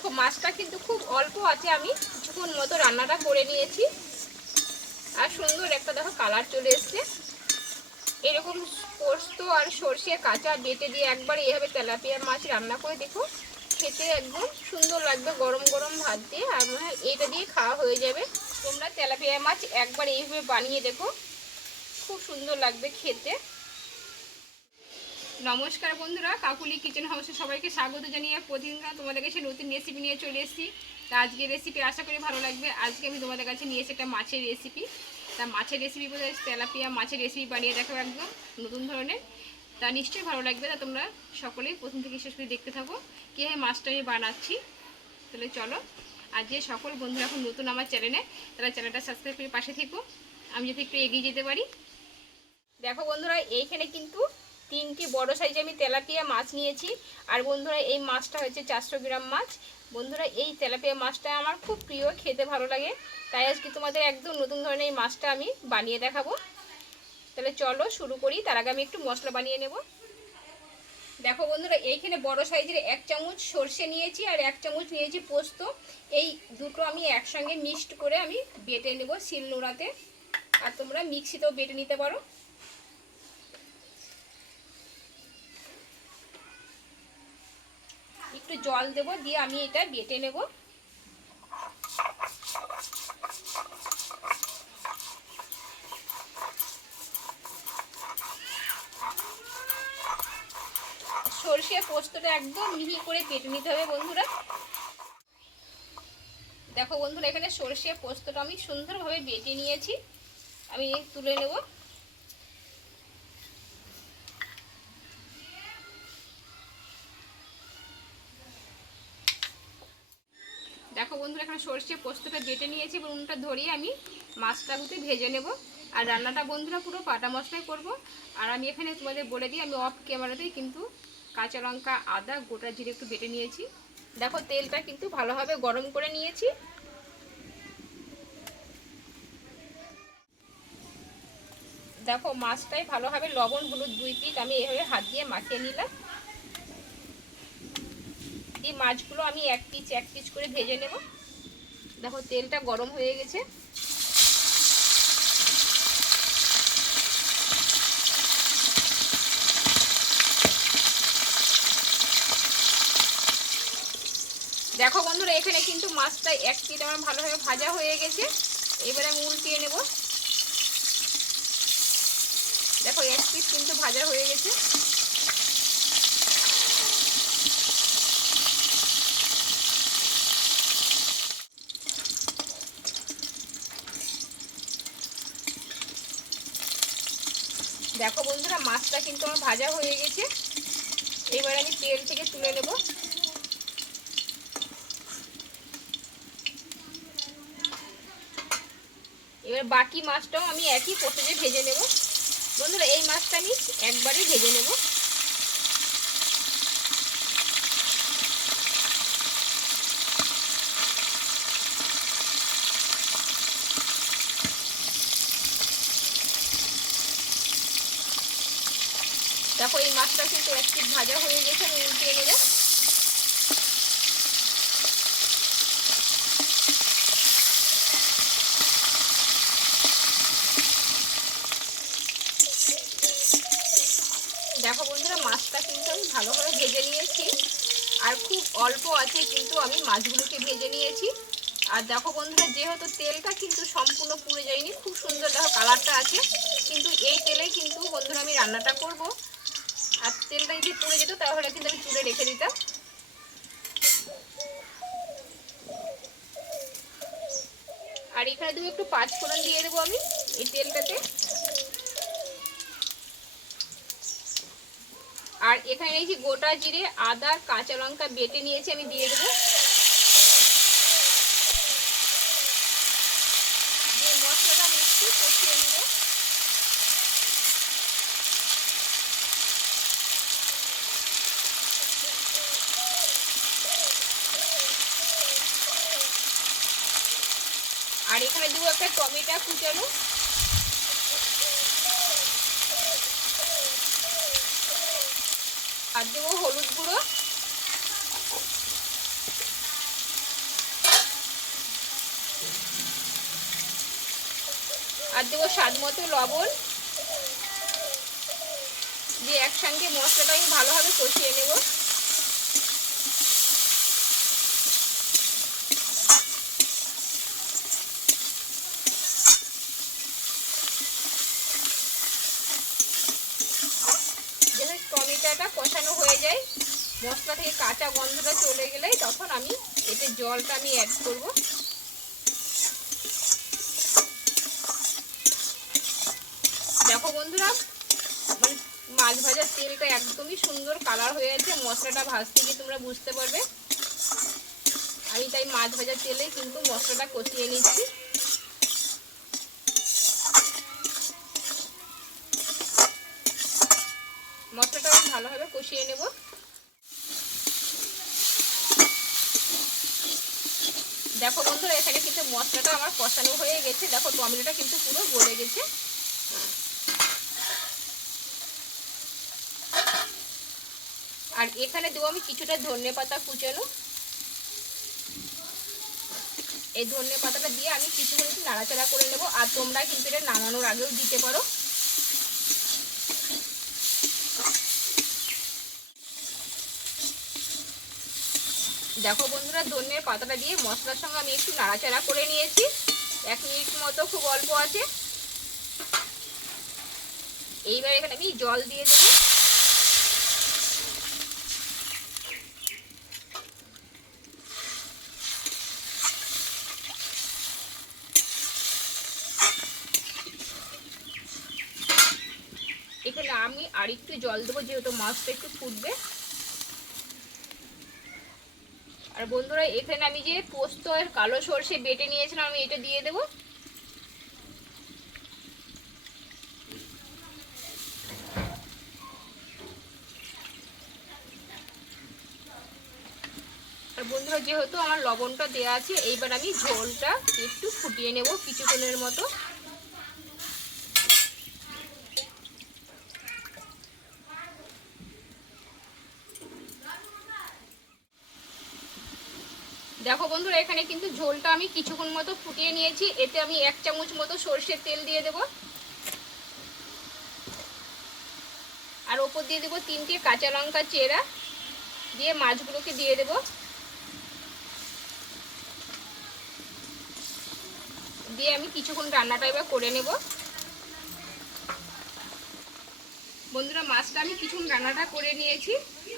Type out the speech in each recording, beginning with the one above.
দেখো, মাছটা কিন্তু খুব অল্প আছে, আমি কিছুক্ষণ মতো রান্নাটা করে নিয়েছি। আর সুন্দর একটা দেখো কালার চলে এসছে। এরকম পোস্ত আর সর্ষে কাঁচা বেটে দিয়ে একবার এইভাবে তেলাপিয়া মাছ রান্না করে দেখো, খেতে একদম সুন্দর লাগবে গরম গরম ভাত দিয়ে। আর মনে হয় এটা দিয়ে খাওয়া হয়ে যাবে। তোমরা তেলাপিয়া মাছ একবার এইভাবে বানিয়ে দেখো, খুব সুন্দর লাগবে খেতে। নমস্কার বন্ধুরা, কাকুলি কিচেন হাউসে সবাইকে স্বাগত জানিয়ে প্রতিদিন তোমাদের কাছে নতুন রেসিপি নিয়ে চলে এসেছি। তা আজকের রেসিপি আশা করি ভালো লাগবে। আজকে আমি তোমাদের কাছে নিয়ে এসেছি একটা মাছের রেসিপি তা মাছের রেসিপি বলে তেলাপিয়া মাছের রেসিপি বানিয়ে দেখো একদম নতুন ধরনের। তা নিশ্চয়ই ভালো লাগবে। তা তোমরা সকলেই প্রথম থেকে শেষ করে দেখতে থাকো। কীভাবে মাছটা আমি বানাচ্ছি? তাহলে চলো। আর যে সকল বন্ধুরা এখন নতুন আমার চ্যানেলে তারা চ্যানেলটা সাবস্ক্রাইব করে পাশে থেকো। আমি যাতে একটু এগিয়ে যেতে পারি। দেখো বন্ধুরা, এইখানে কিন্তু তিনটি বড় সাইজে আমি তেলাপিয়া মাছ নিয়েছি। আর বন্ধুরা, এই মাছটা হচ্ছে চারশো গ্রাম মাছ। বন্ধুরা, এই তেলাপিয়া মাছটা আমার খুব প্রিয়, খেতে ভালো লাগে। তাই আজকে তোমাদের একদম নতুন ধরনের এই মাছটা আমি বানিয়ে দেখাবো। তাহলে চলো শুরু করি, তার আগে আমি একটু মশলা বানিয়ে নেব। দেখো বন্ধুরা, এইখানে বড় সাইজের এক চামচ সর্ষে নিয়েছি আর এক চামচ নিয়েছি পোস্ত। এই দুটো আমি একসঙ্গে মিক্সড করে আমি বেটে নেব শিল নোড়াতে আর তোমরা মিক্সিতেও বেটে নিতে পারো। একটু জল দেব, দিয়ে আমি এটা বেটে নেব। সর্ষে পোস্তটা একদম মিহি করে পেটে নিতে হবে বন্ধুরা। দেখো বন্ধুরা, এখানে সর্ষে পোস্তটা আমি সুন্দরভাবে বেটে নিয়েছি। আমি তুলে নেব। বন্ধুরা, এখানে সর্ষে পোস্তটা বেটে নিয়েছি এবং উনটা ধরিয়ে আমি মাছটা গুতে ভেজে নেব। আর রান্নাটা বন্ধুরা পুরো পাটা মশলাই করব। আর আমি এখানে তোমাদের বলে দিই, আমি অফ ক্যামেরাতেই কিন্তু কাঁচা লঙ্কা, আদা, গোটা জিরে একটু বেটে নিয়েছি। দেখো, তেলটা কিন্তু ভালোভাবে গরম করে নিয়েছি। দেখো মাছটাই ভালোভাবে লবণ, হলুদ, দুই পিট আমি এভাবে হাত দিয়ে মাখিয়ে নিলাম। এই মাছগুলো আমি এক পিচ এক পিচ করে ভেজে নেব। দেখো, তেলটা গরম হয়ে গেছে। দেখো বন্ধুরা, এখানে কিন্তু মাছটা এক পিট আমার ভালোভাবে ভাজা হয়ে গেছে। এবারে আমি উল্টিয়ে নেব। দেখো, এক পিট কিন্তু ভাজা হয়ে গেছে দেখো বন্ধুরা মাছটা কিন্তু আমার ভাজা হয়ে গেছে। এবার আমি তেল থেকে তুলে নেব। এবার বাকি মাছটাও আমি একই প্রসেসে ভেজে নেব। বন্ধুরা, এই মাছটা আমি একবারই ভেজে নেব। দেখো এই মাছটা কিন্তু এক পিট ভাজা হয়ে গেছে, আমি উল্টিয়ে নেবে দেখো বন্ধুরা, মাছটা কিন্তু আমি ভালোভাবে ভেজে নিয়েছি। আর খুব অল্প আছে কিন্তু আমি মাছগুলোকে ভেজে নিয়েছি। আর দেখো বন্ধুরা, যেহেতু তেলটা কিন্তু সম্পূর্ণ পুড়ে যায়নি, খুব সুন্দর দেখো কালারটা আছে। কিন্তু এই তেলেই কিন্তু বন্ধুরা আমি রান্নাটা করব। আর তেলটা যদি পুড়ে যেত, তাহলে কিন্তু আমি চুলে রেখে দিতাম। আর এখানে তুমি একটু পাঁচ ফোড়ন দিয়ে দেবো আমি, এই তেলটাতে। আর এখানে এই যে গোটা জিরে, আদা, কাঁচা লঙ্কা বেটে নিয়েছি, আমি দিয়ে দেবো। আর এখানে দেবো একটা টমেটো কুচানো। আর দেবো হলুদ গুঁড়ো। আর দেবো স্বাদ মতো লবণ। দিয়ে একসঙ্গে মশলাটা আমি ভালোভাবে কষিয়ে নেব। যায়, মশলা থেকে কাঁচা গন্ধটা চলে গেলে তখন আমি এতে জলটা আমি অ্যাড করব। দেখো বন্ধুরা মানে মাছ ভাজার তেলটা একদমই সুন্দর কালার হয়ে আছে, মশলাটা ভাজতে গিয়ে তোমরা বুঝতে পারবে। আমি তাই মাছ ভাজার তেলে কিন্তু মশলাটা কষিয়ে নিচ্ছি মশলাটা আমি ভালোভাবে কষিয়ে নেব। দেখো বন্ধুরা, এখানে কিন্তু মশলাটা আমার কষানো হয়ে গেছে। দেখো, টমেটোটা কিন্তু পুরো গলে গেছে। আর এখানে দেবো আমি কিছুটা ধনে পাতা কুচানো। এই ধনে পাতাটা দিয়ে আমি কিছুক্ষণ নাড়াচাড়া করে নেব। আর তোমরা কিন্তু এটা নামানোর আগেও দিতে পারো। দেখো বন্ধুরা ধনের পাতাটা দিয়ে মশলার সঙ্গে আমি একটু নাড়াচাড়া করে নিয়েছি। এক মিনিট মতো খুব অল্প আছে। এইবার এখানে আমি জল দিয়ে দেবো। এখানে আমি আর একটু জল দেবো, যেহেতু মাছটা একটু ফুটবে। আর বন্ধুরা, এখানে আমি যে পোস্ত আর কালো সর্ষে বেটে নিয়েছিলাম, আমি এটা দিয়ে দেবো। আর বন্ধুরা, যেহেতু আমার লবণটা দেওয়া আছে, এইবার আমি ঝোলটা একটু ফুটিয়ে নেব কিছুক্ষণের মতো। দেখো বন্ধুরা, এখানে কিন্তু ঝোলটা আমি কিছুক্ষণ মতো ফুটিয়ে নিয়েছি। এতে আমি এক চামচ মতো সর্ষের তেল দিয়ে দেব। আর ওপর দিয়ে দেবো তিনটে কাঁচা লঙ্কা চেরা দিয়ে মাছগুলোকে দিয়ে দেব। দিয়ে আমি কিছুক্ষণ রান্নাটা এবার করে নেব। বন্ধুরা, মাছটা আমি কিছুক্ষণ রান্নাটা করে নিয়েছি।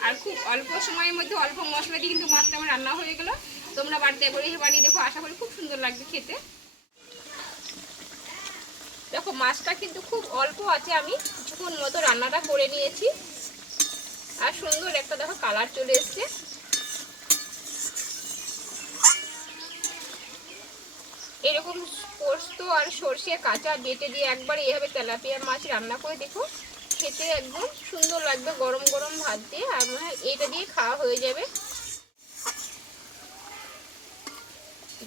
আর খুব অল্প সময়ের মধ্যে অল্প মশলা দিয়ে কিন্তু মাছটা আমার রান্না হয়ে গেলো। তোমরা বাড়িতে একবার এসে বানিয়ে দেখো, আশা করি খুব সুন্দর লাগবে খেতে। দেখো, মাছটা কিন্তু খুব অল্প আছে, আমি কিছুক্ষণ মতো রান্নাটা করে নিয়েছি। আর সুন্দর একটা দেখো কালার চলে এসছে। এরকম পোস্ত আর সর্ষে কাঁচা বেটে দিয়ে একবার এভাবে তেলাপিয়া মাছ রান্না করে দেখো, খেতে একদম সুন্দর লাগবে গরম গরম ভাত দিয়ে, আর মনে হয় এইটা দিয়ে খাওয়া হয়ে যাবে।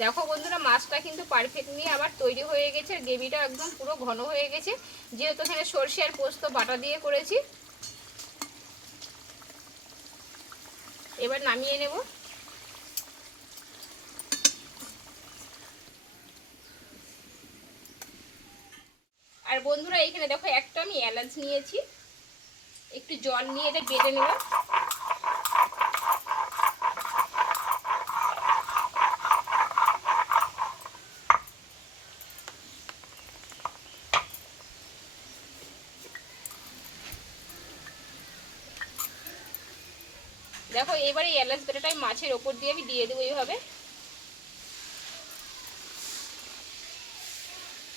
দেখো বন্ধুরা, মাছটা কিন্তু পারফেক্ট নিয়ে আবার তৈরি হয়ে গেছে গ্রেভিটা একদম পুরো ঘন হয়ে গেছে। যেহেতু এখানে সর্ষে আর পোস্ত বাটা দিয়ে করেছি। এবার নামিয়ে নেব। আর বন্ধুরা এখানে দেখো একটা আমি এলাচ নিয়েছি। একটু জল নিয়ে এটা বেটে নেব। দেখো, এবারে এলাচ বেটাটাই মাছের ওপর দিয়ে আমি দিয়ে দেবো এইভাবে।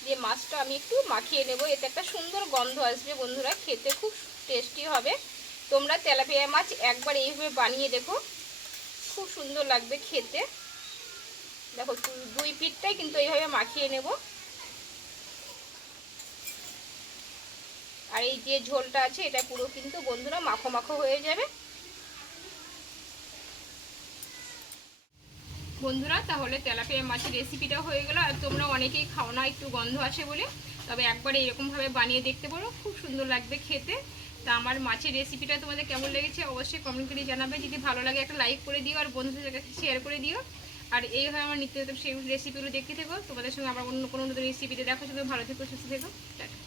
দিয়ে মাছটা আমি একটু মাখিয়ে নেব। এতে একটা সুন্দর গন্ধ আসবে বন্ধুরা, খেতে খুব টেস্টি হবে। তোমরা তেলাপিয়া মাছ একবার এইভাবে বানিয়ে দেখো, খুব সুন্দর লাগবে খেতে। দেখো, দুই পিঠটাই কিন্তু এইভাবে মাখিয়ে নেব। আর এই যে ঝোলটা আছে, এটা পুরো কিন্তু বন্ধুরা মাখো মাখো হয়ে যাবে। বন্ধুরা, তাহলে তেলাপিয়া মাছের রেসিপিটা হয়ে গেল। আর তোমরা অনেকেই খাও না, একটু গন্ধ আসে বলে। তবে একবার এরকমভাবে বানিয়ে দেখতে পারো, খুব সুন্দর লাগবে খেতে। তা আমার মাছের রেসিপিটা তোমাদের কেমন লেগেছে অবশ্যই কমেন্ট করে জানাবে। যদি ভালো লাগে একটা লাইক করে দিও, আর বন্ধুদের কাছে শেয়ার করে দিও। আর এইভাবে আমার নিত্য সেই রেসিপিগুলো দেখতে থেকো। তোমাদের সঙ্গে আবার অন্য কোনো নতুন রেসিপিতে দেখো শুধু ভালো থেকো, সুস্থ থেকো। টাটা।